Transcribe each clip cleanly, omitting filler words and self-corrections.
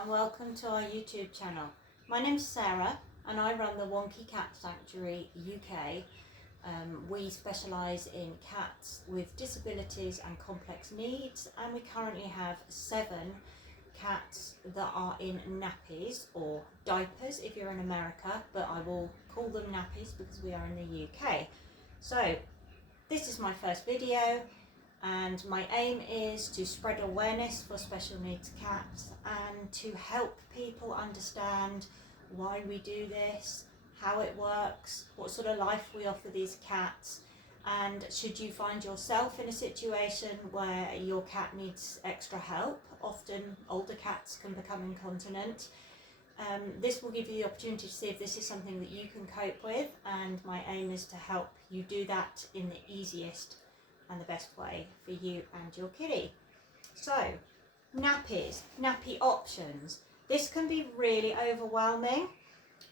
and welcome to our YouTube channel. My name's Sarah and I run the Wonky Cat Sanctuary UK. We specialise in cats with disabilities and complex needs, and we currently have 7 cats that are in nappies, or diapers if you're in America, but I will call them nappies because we are in the UK. So this is my first video, and my aim is to spread awareness for special needs cats and to help people understand why we do this, how it works, what sort of life we offer these cats, and should you find yourself in a situation where your cat needs extra help. Often older cats can become incontinent. This will give you the opportunity to see if this is something that you can cope with, and my aim is to help you do that in the easiest and the best way for you and your kitty. So, nappies, nappy options. This can be really overwhelming.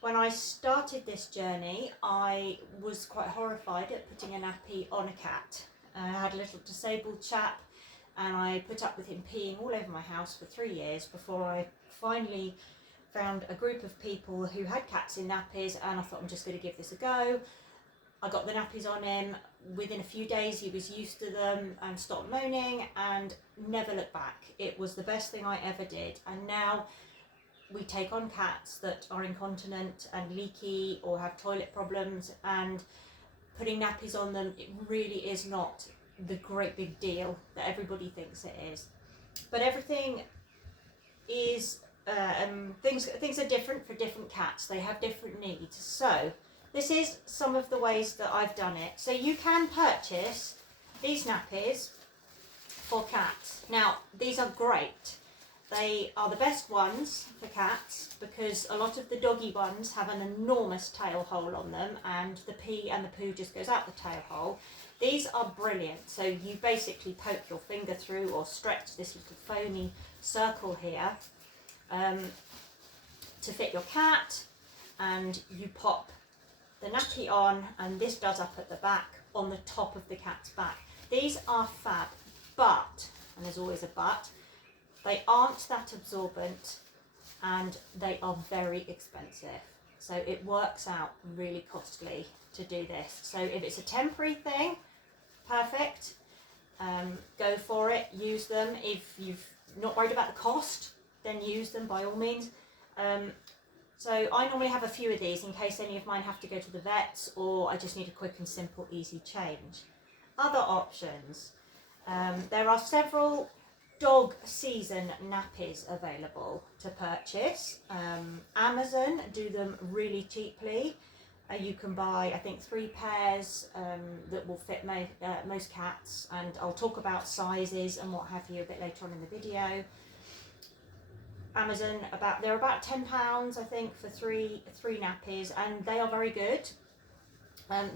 When I started this journey, I was quite horrified at putting a nappy on a cat. I had a little disabled chap and I put up with him peeing all over my house for 3 years before I finally found a group of people who had cats in nappies, and I thought, I'm just going to give this a go. I got the nappies on him. Within a few days he was used to them and stopped moaning and never looked back. It was the best thing I ever did. And now we take on cats that are incontinent and leaky or have toilet problems, and putting nappies on them, it really is not the great big deal that everybody thinks it is. But everything is, things are different for different cats. They have different needs. So this is some of the ways that I've done it. So you can purchase these nappies for cats. Now, these are great. They are the best ones for cats because a lot of the doggy ones have an enormous tail hole on them, and the pee and the poo just goes out the tail hole. These are brilliant. So you basically poke your finger through or stretch this little foamy circle here to fit your cat, and you pop the nappy on, and this does up at the back on the top of the cat's back. These are fab, but, and there's always a but, they aren't that absorbent and they are very expensive. So it works out really costly to do this. So if it's a temporary thing, perfect, go for it, use them. If you're not worried about the cost, then use them by all means. So I normally have a few of these in case any of mine have to go to the vets, or I just need a quick and simple easy change. Other options. There are several dog season nappies available to purchase. Amazon do them really cheaply. You can buy, I think, 3 pairs that will fit most cats, and I'll talk about sizes and what have you a bit later on in the video. Amazon, they're about £10, I think, for three nappies, and they are very good.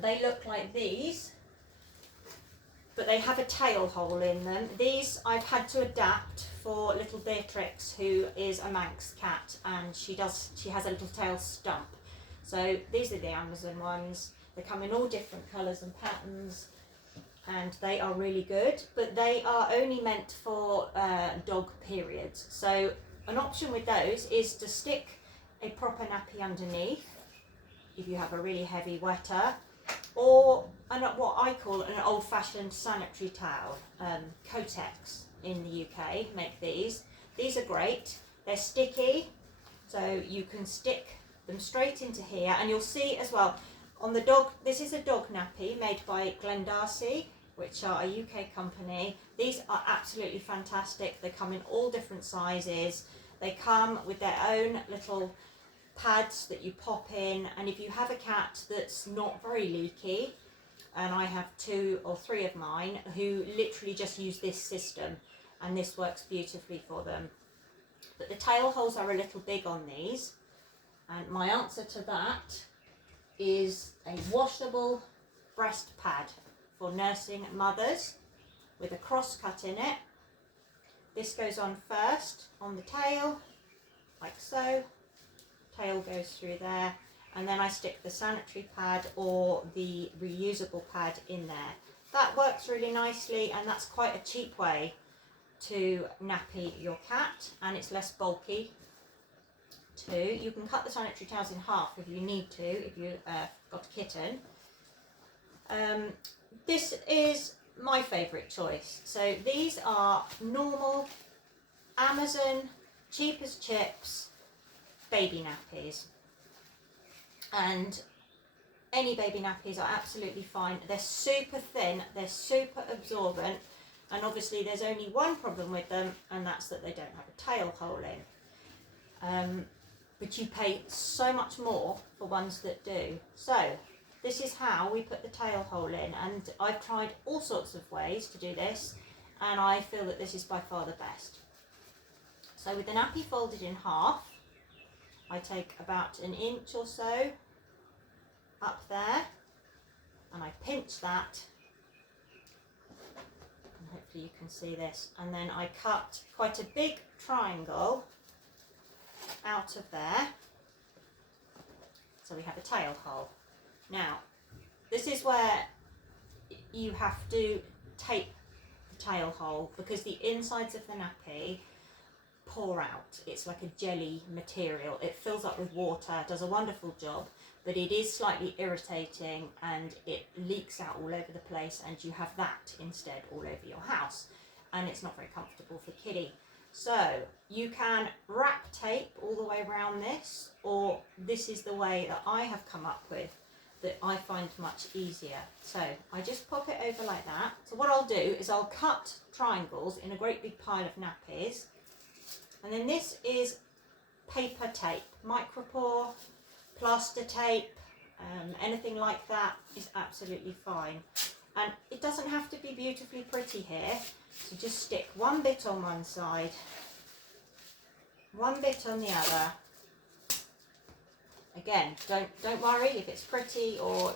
They look like these, but they have a tail hole in them. These I've had to adapt for little Beatrix, who is a Manx cat, and she has a little tail stump. So these are the Amazon ones. They come in all different colours and patterns, and they are really good, but they are only meant for dog periods. So an option with those is to stick a proper nappy underneath if you have a really heavy wetter, or what I call an old-fashioned sanitary towel. Kotex in the UK make these. These are great. They're sticky, so you can stick them straight into here, and you'll see as well on the dog. This is a dog nappy made by Glen Darcy, which are a UK company. These are absolutely fantastic. They come in all different sizes. They come with their own little pads that you pop in, and if you have a cat that's not very leaky, and I have 2 or 3 of mine who literally just use this system, and this works beautifully for them. But the tail holes are a little big on these, and my answer to that is a washable breast pad for nursing mothers with a cross cut in it. This goes on first on the tail, like so. Tail goes through there, and then I stick the sanitary pad or the reusable pad in there. That works really nicely, and that's quite a cheap way to nappy your cat, and it's less bulky to. You can cut the sanitary towels in half if you need to, if you've got a kitten. This is my favourite choice. So these are normal Amazon, cheap as chips, baby nappies. And any baby nappies are absolutely fine. They're super thin, they're super absorbent, and obviously there's only one problem with them, and that's that they don't have a tail hole in. But you pay so much more for ones that do. So this is how we put the tail hole in, and I've tried all sorts of ways to do this, and I feel that this is by far the best. So with the nappy folded in half, I take about an inch or so up there, and I pinch that, and hopefully you can see this, and then I cut quite a big triangle out of there, so we have a tail hole. Now, this is where you have to tape the tail hole, because the insides of the nappy pour out. It's like a jelly material. It fills up with water, does a wonderful job, but it is slightly irritating and it leaks out all over the place, and you have that instead all over your house, and it's not very comfortable for Kitty. So you can wrap tape all the way around this, or this is the way that I have come up with that I find much easier. So I just pop it over like that. So what I'll do is I'll cut triangles in a great big pile of nappies, and then this is paper tape, micropore, plaster tape, anything like that is absolutely fine. And it doesn't have to be beautifully pretty here, so just stick one bit on one side, one bit on the other. Again, don't worry if it's pretty or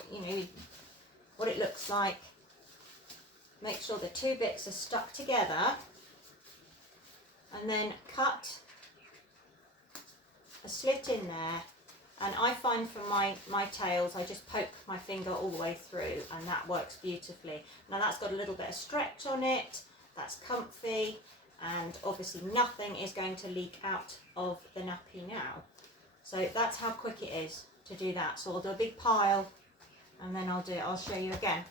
what it looks like. Make sure the two bits are stuck together, and then cut a slit in there. And I find for my tails, I just poke my finger all the way through, and that works beautifully. Now that's got a little bit of stretch on it, that's comfy, and obviously nothing is going to leak out of the nappy now. So that's how quick it is to do that. So I'll do a big pile, and then I'll show you again.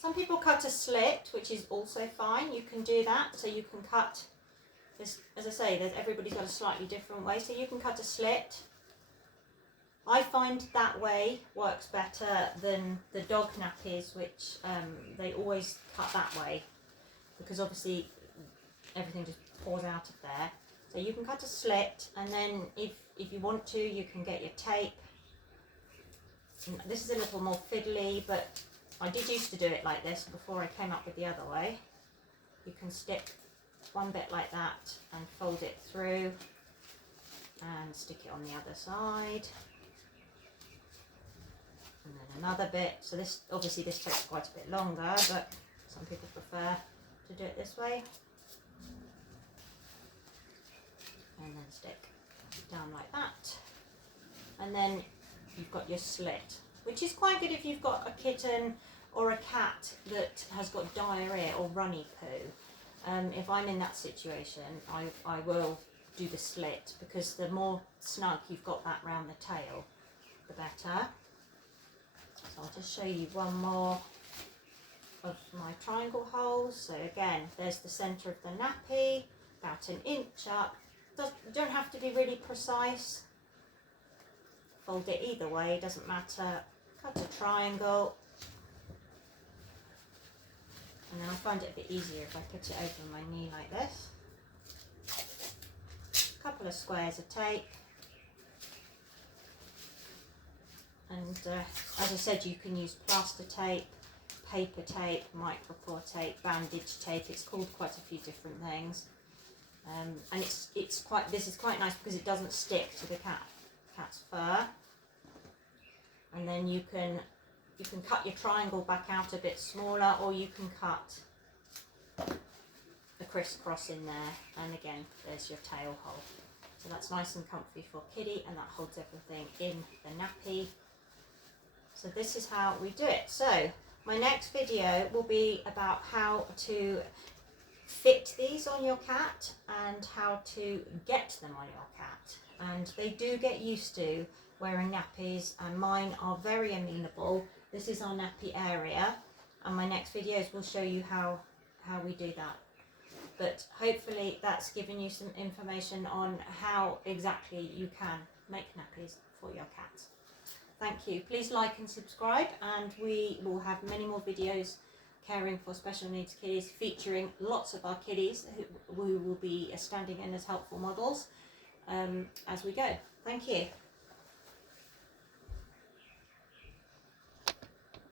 Some people cut a slit, which is also fine. You can do that. So you can cut this, as I say, everybody's got a slightly different way. So you can cut a slit. I find that way works better than the dog nappies, which they always cut that way, because obviously everything just pours out of there. So you can cut a slit, and then if you want to, you can get your tape. And this is a little more fiddly, but I did used to do it like this before I came up with the other way. You can stick one bit like that and fold it through and stick it on the other side. And then another bit. So this, obviously this takes quite a bit longer, but some people prefer to do it this way. And then stick down like that. And then you've got your slit, which is quite good if you've got a kitten or a cat that has got diarrhea or runny poo. If I'm in that situation, I will do the slit, because the more snug you've got that round the tail, the better. So I'll just show you one more of my triangle holes. So again, there's the centre of the nappy, about an inch up. You don't have to be really precise. Fold it either way, doesn't matter. Cut a triangle. And then I find it a bit easier if I put it over my knee like this. A couple of squares of tape. And as I said, you can use plaster tape, paper tape, micropore tape, bandage tape. It's called quite a few different things. And this is quite nice because it doesn't stick to the cat's fur. And then you can cut your triangle back out a bit smaller, or you can cut a crisscross in there, and again there's your tail hole. So that's nice and comfy for Kitty, and that holds everything in the nappy. So this is how we do it. So my next video will be about how to fit these on your cat and how to get them on your cat. And they do get used to wearing nappies, and mine are very amenable. This is our nappy area, and my next videos will show you how we do that. But hopefully that's given you some information on how exactly you can make nappies for your cat. Thank you. Please like and subscribe, and we will have many more videos caring for special needs kiddies, featuring lots of our kiddies who will be standing in as helpful models as we go. Thank you.